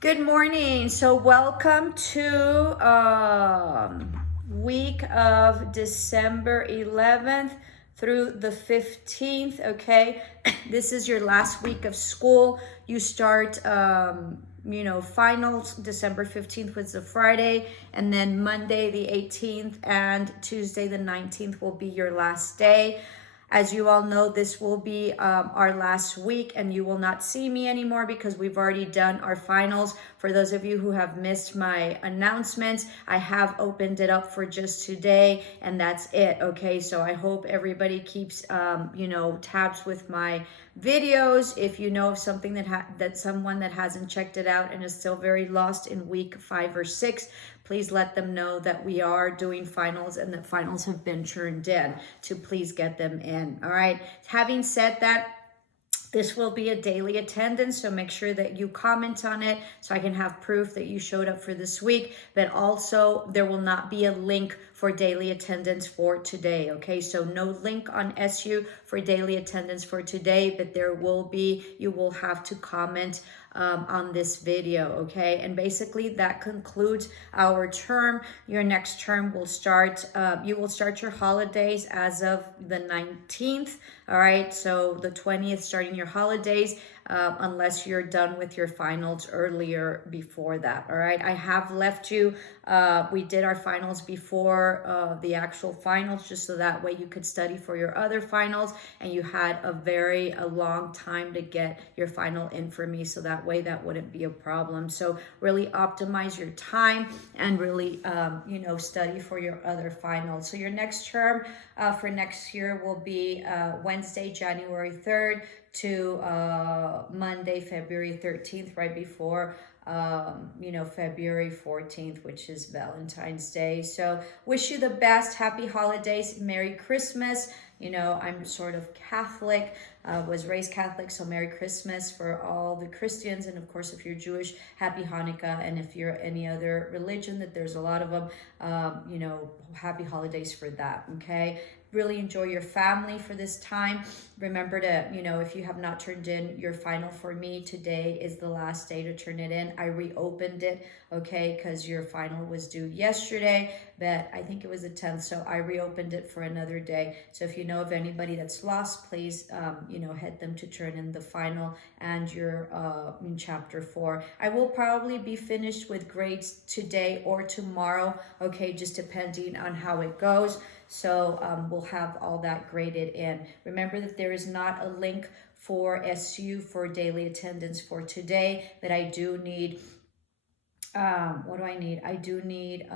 Good morning. So welcome to week of December 11th through the 15th. Okay, this is your last week of school. You start finals December 15th was the Friday, and then Monday the 18th and Tuesday the 19th will be your last day. As you all know, this will be our last week, and you will not see me anymore because we've already done our finals. For those of you who have missed my announcements, I have opened it up for just today, and that's it. Okay, so I hope everybody keeps tabs with my videos. If you know of something that someone that hasn't checked it out and is still very lost in week 5 or 6, please let them know that we are doing finals and that finals have been turned in to please get them in. All right. Having said that, this will be a daily attendance, so make sure that you comment on it so I can have proof that you showed up for this week. But also, there will not be a link for daily attendance for today, okay? So no link on SU for daily attendance for today, but there will be, you will have to comment on this video, okay? And basically that concludes our term. Your next term will start, you will start your holidays as of the 19th, all right? So the 20th starting your holidays, unless you're done with your finals earlier before that, all right? I have left you, we did our finals before the actual finals, just so that way you could study for your other finals, and you had a long time to get your final in for me, so that way that wouldn't be a problem. So really optimize your time and really, study for your other finals. So your next term for next year will be Wednesday, January 3rd to Monday, February 13th, right before February 14th, which is Valentine's Day. So wish you the best. Happy holidays. Merry Christmas. You know, I'm sort of Catholic, was raised Catholic, so Merry Christmas for all the Christians. And of course, if you're Jewish, Happy Hanukkah. And if you're any other religion, that there's a lot of them, happy holidays for that, okay? Really enjoy your family for this time. Remember to, if you have not turned in your final for me, today is the last day to turn it in. I reopened it, okay, because your final was due yesterday, but I think it was the 10th, so I reopened it for another day. So if you know of anybody that's lost, please, head them to turn in the final and your in chapter 4. I will probably be finished with grades today or tomorrow, okay, just depending on how it goes. So we'll have all that graded in. Remember that there is not a link for SU for daily attendance for today, but I do need, what do I need? I do need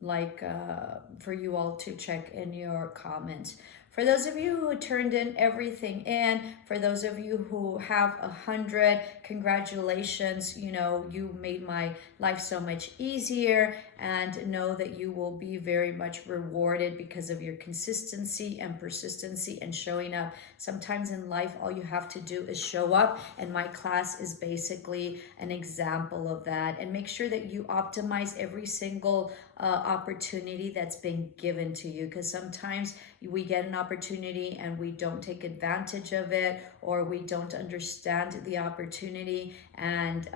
for you all to check in your comments. For those of you who turned in everything in, for those of you who have 100, congratulations. You made my life so much easier, and know that you will be very much rewarded because of your consistency and persistency and showing up. Sometimes in life, all you have to do is show up, and my class is basically an example of that. And make sure that you optimize every single opportunity that's been given to you, because sometimes we get an opportunity and we don't take advantage of it, or we don't understand the opportunity, and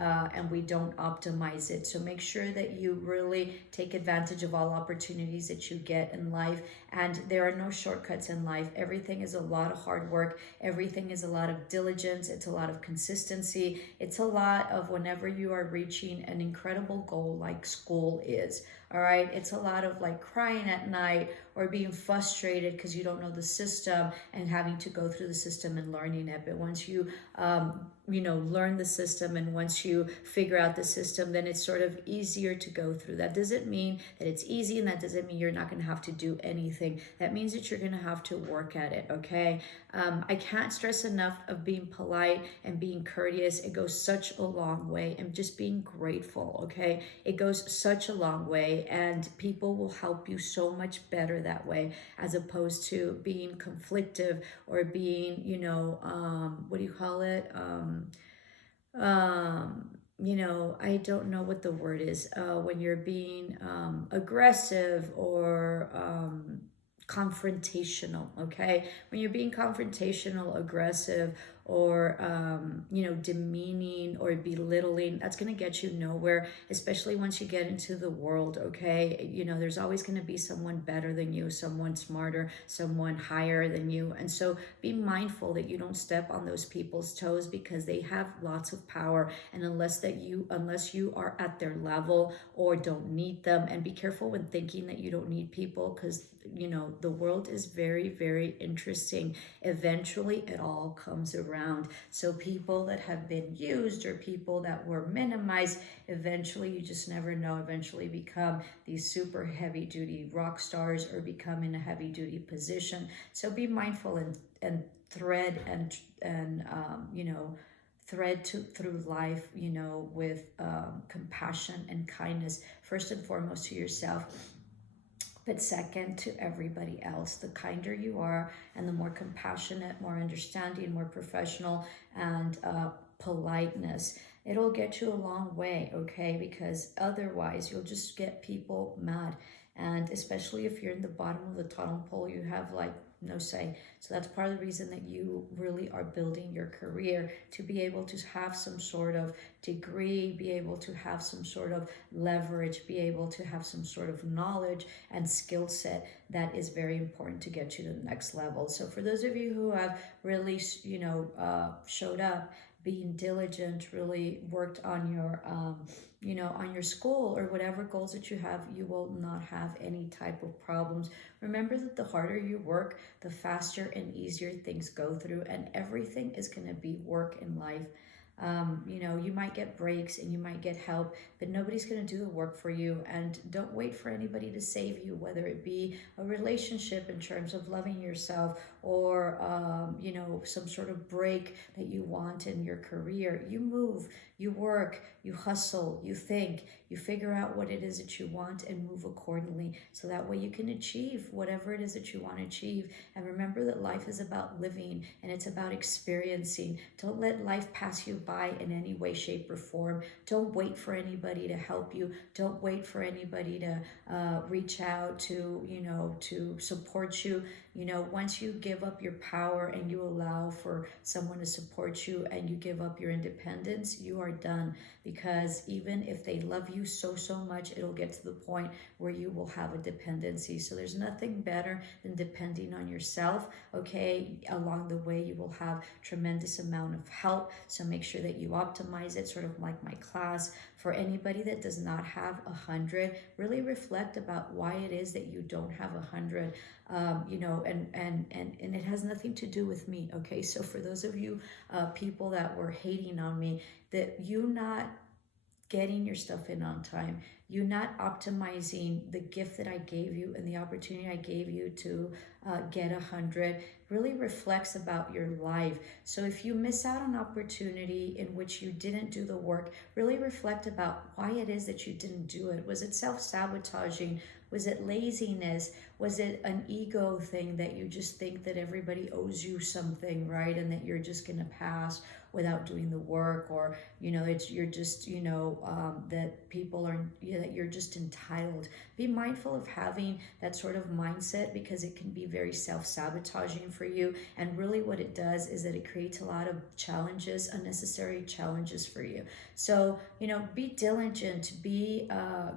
we don't optimize it. So make sure that you really take advantage of all opportunities that you get in life. And there are no shortcuts in life. Everything is a lot of hard work. Everything is a lot of diligence. It's a lot of consistency. It's a lot of whenever you are reaching an incredible goal like school is. All right. It's a lot of like crying at night or being frustrated because you don't know the system and having to go through the system and learning it. But once you, learn the system, and once you figure out the system, then it's sort of easier to go through. That doesn't mean that it's easy, and that doesn't mean you're not going to have to do anything. That means that you're going to have to work at it. Okay. I can't stress enough of being polite and being courteous. It goes such a long way, and just being grateful. Okay. It goes such a long way, and people will help you so much better that way, as opposed to being conflictive or being, what do you call it? I don't know what the word is, when you're being aggressive or confrontational, okay? When you're being confrontational, aggressive, or demeaning or belittling. That's going to get you nowhere, especially once you get into the world. Okay, there's always going to be someone better than you, someone smarter, someone higher than you. And so be mindful that you don't step on those people's toes, because they have lots of power, and unless you are at their level or don't need them. And be careful when thinking that you don't need people, because the world is very, very interesting. Eventually it all comes around. So people that have been used or people that were minimized, eventually, you just never know, eventually become these super heavy duty rock stars or become in a heavy duty position. So be mindful and thread through life, with compassion and kindness, first and foremost to yourself, but second to everybody else. The kinder you are, and the more compassionate, more understanding, more professional, and politeness, it'll get you a long way, okay? Because otherwise you'll just get people mad. And especially if you're in the bottom of the totem pole, you have like no say. So that's part of the reason that you really are building your career, to be able to have some sort of degree, be able to have some sort of leverage, be able to have some sort of knowledge and skill set that is very important to get you to the next level. So for those of you who have really, showed up, being diligent, really worked on your, on your school or whatever goals that you have, you will not have any type of problems. Remember that the harder you work, the faster and easier things go through, and everything is going to be work in life. You might get breaks and you might get help, but nobody's going to do the work for you. And don't wait for anybody to save you, whether it be a relationship in terms of loving yourself, or, some sort of break that you want in your career. You move, you work, you hustle, you think, you figure out what it is that you want and move accordingly. So that way you can achieve whatever it is that you want to achieve. And remember that life is about living, and it's about experiencing. Don't let life pass you by in any way, shape, or form. Don't wait for anybody to help you. Don't wait for anybody to reach out to support you. Once you give up your power and you allow for someone to support you, and you give up your independence, you are done. Because even if they love you so much, it'll get to the point where you will have a dependency. So there's nothing better than depending on yourself, okay? Along the way, you will have tremendous amount of help. So make sure that you optimize it, sort of like my class. For anybody that does not have 100, really reflect about why it is that you don't have 100. And it has nothing to do with me, okay? So for those of you people that were hating on me, that you not getting your stuff in on time, you not optimizing the gift that I gave you and the opportunity I gave you to get 100, really reflects about your life. So if you miss out on opportunity in which you didn't do the work, really reflect about why it is that you didn't do it. Was it self-sabotaging? Was it laziness? Was it an ego thing that you just think that everybody owes you something, right? And that you're just going to pass without doing the work, or you're just that people are that you're just entitled. Be mindful of having that sort of mindset, because it can be very self-sabotaging for you. And really what it does is that it creates a lot of challenges, unnecessary challenges for you. So be diligent, be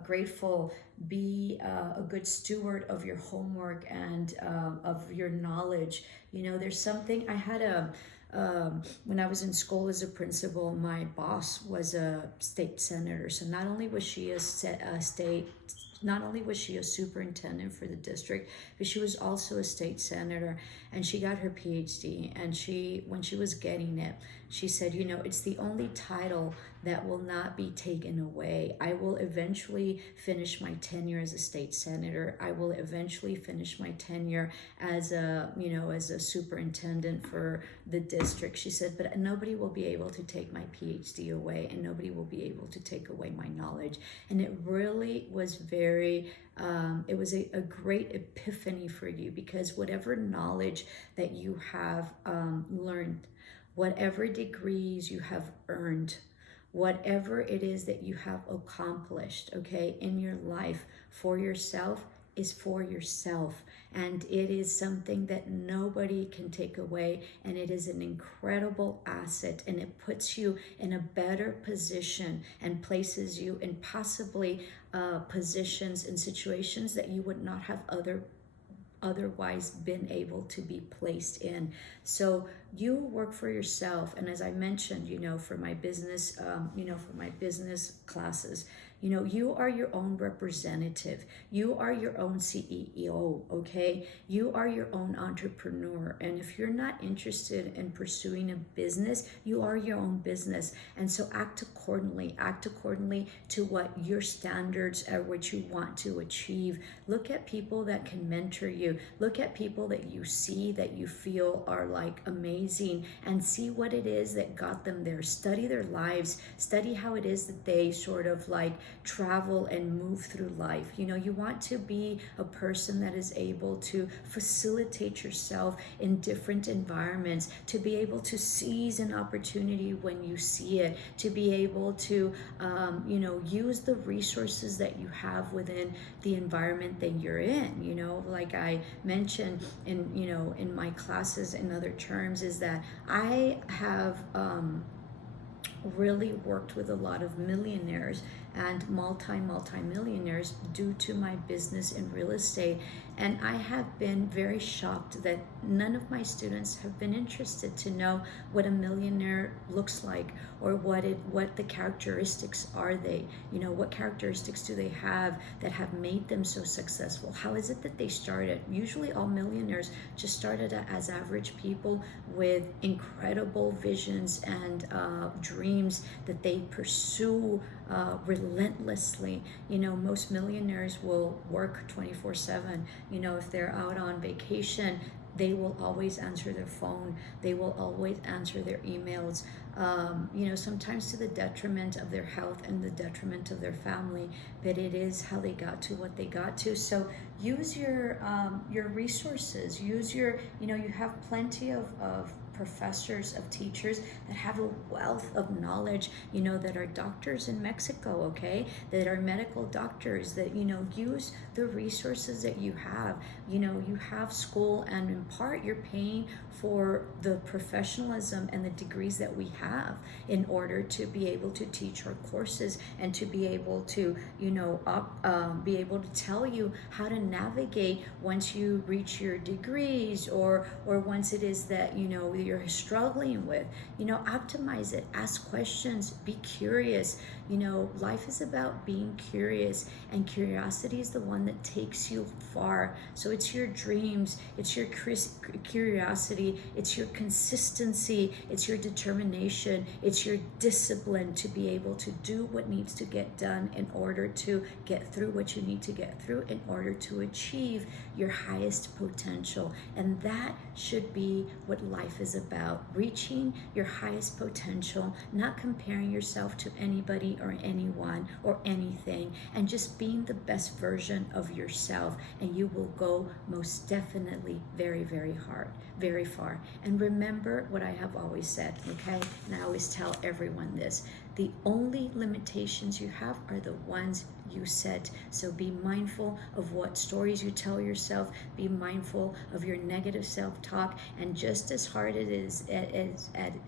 grateful, be a good steward of your homework and of your knowledge. There's something I had when I was in school as a principal, my boss was a state senator. So not only was she not only was she a superintendent for the district, but she was also a state senator, and she got her PhD. And when she was getting it, she said, it's the only title that will not be taken away. I will eventually finish my tenure as a state senator. I will eventually finish my tenure as a superintendent for the district. She said, but nobody will be able to take my PhD away, and nobody will be able to take away my knowledge. And it really was very, it was a great epiphany for you, because whatever knowledge that you have learned, whatever degrees you have earned, whatever it is that you have accomplished, okay, in your life for yourself, is for yourself, and it is something that nobody can take away, and it is an incredible asset, and it puts you in a better position and places you in possibly positions and situations that you would not have otherwise been able to be placed in. So you work for yourself. And as I mentioned, for my business, for my business classes, you are your own representative. You are your own CEO, okay? You are your own entrepreneur. And if you're not interested in pursuing a business, you are your own business. And so act accordingly to what your standards are, what you want to achieve. Look at people that can mentor you. Look at people that you see that you feel are like amazing, and see what it is that got them there. Study their lives, study how it is that they sort of like travel and move through life. You want to be a person that is able to facilitate yourself in different environments, to be able to seize an opportunity when you see it, to be able to use the resources that you have within the environment that you're in. Like I mentioned in my classes, in other terms, is that I have really worked with a lot of millionaires and multi-millionaires due to my business in real estate. And I have been very shocked that none of my students have been interested to know what a millionaire looks like, or what the characteristics are they. What characteristics do they have that have made them so successful? How is it that they started? Usually all millionaires just started as average people with incredible visions and dreams that they pursue relentlessly. Most millionaires will work 24/7. If they're out on vacation, they will always answer their phone. They will always answer their emails. Sometimes to the detriment of their health and the detriment of their family, but it is how they got to what they got to. So use your resources. Use your, you have plenty of professors, of teachers that have a wealth of knowledge, that are doctors in Mexico, okay, that are medical doctors, that, use the resources that you have. You have school, and in part you're paying for the professionalism and the degrees that we have in order to be able to teach our courses, and to be able to, be able to tell you how to navigate once you reach your degrees, or once it is that, you're struggling with. Optimize it, ask questions, be curious. Life is about being curious, and curiosity is the one that takes you far. So it's your dreams, it's your curiosity, it's your consistency, it's your determination, it's your discipline to be able to do what needs to get done in order to get through what you need to get through, in order to achieve your highest potential. And that should be what life is about: reaching your highest potential, not comparing yourself to anybody or anyone or anything, and just being the best version of yourself. And you will go most definitely very, very far. And remember what I have always said, okay? And I always tell everyone this: the only limitations you have are the ones you set. So be mindful of what stories you tell yourself. Be mindful of your negative self-talk. And just as hard it is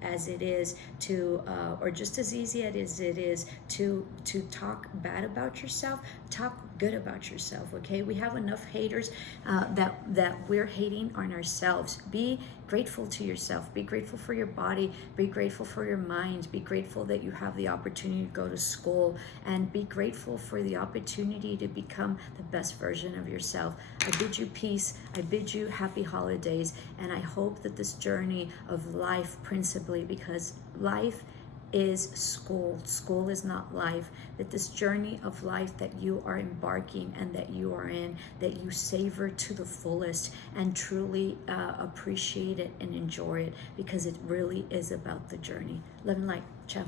as it is to, or just as easy as it is to talk bad about yourself, talk good about yourself. Okay, we have enough haters that we're hating on ourselves. Be grateful to yourself. Be grateful for your body. Be grateful for your mind. Be grateful that you have the opportunity to go to school, and be grateful for the opportunity to become the best version of yourself. I bid you peace. I bid you happy holidays, and I hope that this journey of life, principally because life is school. School is not life. That this journey of life that you are embarking and that you are in, that you savor to the fullest and truly appreciate it and enjoy it, because it really is about the journey. Love and light. Ciao.